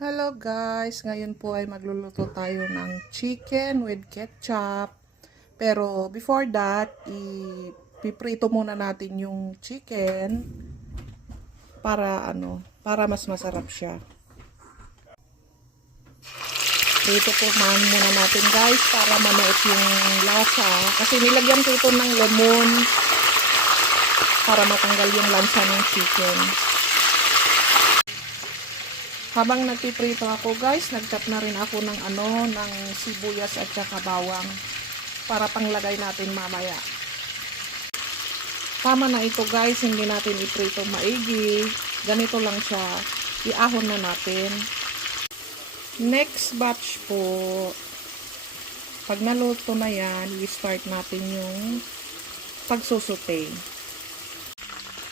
Hello guys, ngayon po ay magluluto tayo ng chicken with ketchup. Pero before that, ipiprito muna natin yung chicken para mas masarap siya. Prito po muna natin guys para manuot yung lasa. Kasi nilagyan ko ito ng lemon para matanggal yung lansa ng chicken. Habang nagpiprito ako guys, nagchop na rin ako ng sibuyas at saka bawang para panglagay natin mamaya. Tama na ito guys, hindi natin iprito maigi. Ganito lang siya. Iahon na natin. Next batch po, pag naluto na yan, i-start natin yung pagsusute.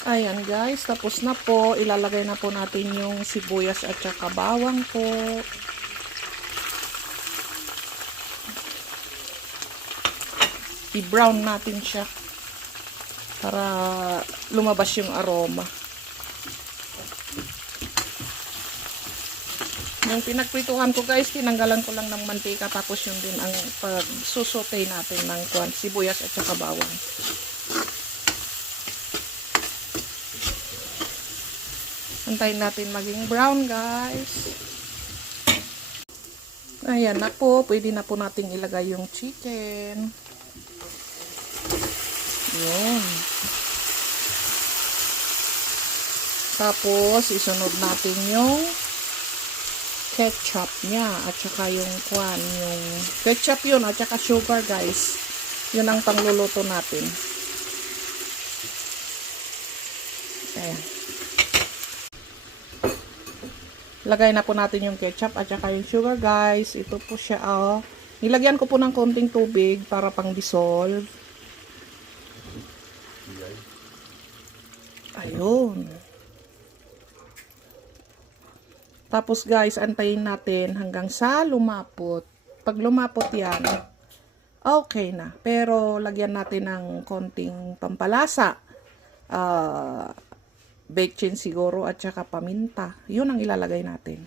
Ayan guys, tapos na po. Ilalagay na po natin yung sibuyas at saka bawang po. I-brown natin siya para lumabas yung aroma. Yung pinagprituhan ko guys, tinanggalan ko lang ng mantika, tapos yun din ang pagsusutay natin ng sibuyas at saka bawang. Antayin natin maging brown guys. Ayan na po. Pwede na po natin ilagay yung chicken. Yun. Tapos isunod natin yung ketchup niya. At saka yung yung ketchup yun at saka sugar guys. Yun ang pangluluto natin. Ayan. Lagay na po natin yung ketchup at saka yung sugar guys. Ito po siya nilagyan ko po ng konting tubig para pang dissolve. Ayun. Tapos guys, antayin natin hanggang sa lumapot. Pag lumapot yan, okay na. Pero lagyan natin ng konting pampalasa. Bechin siguro at saka paminta. Yun ang ilalagay natin.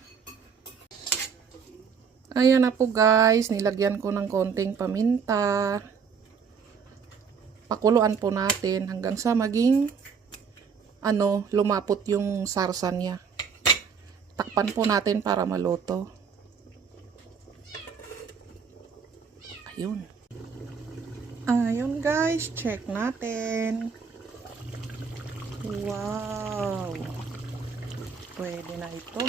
Ayan na po guys. Nilagyan ko ng konting paminta. Pakuluan po natin hanggang sa maging lumapot yung sarsa niya. Takpan po natin para maluto. Ayun. Ayun guys. Check natin. Wow! Pwede na ito.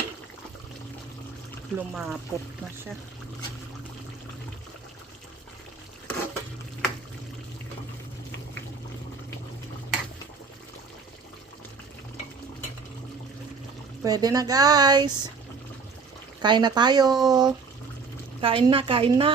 Lumapot na siya. Pwede na guys. Kain na tayo. Kain na, kain na.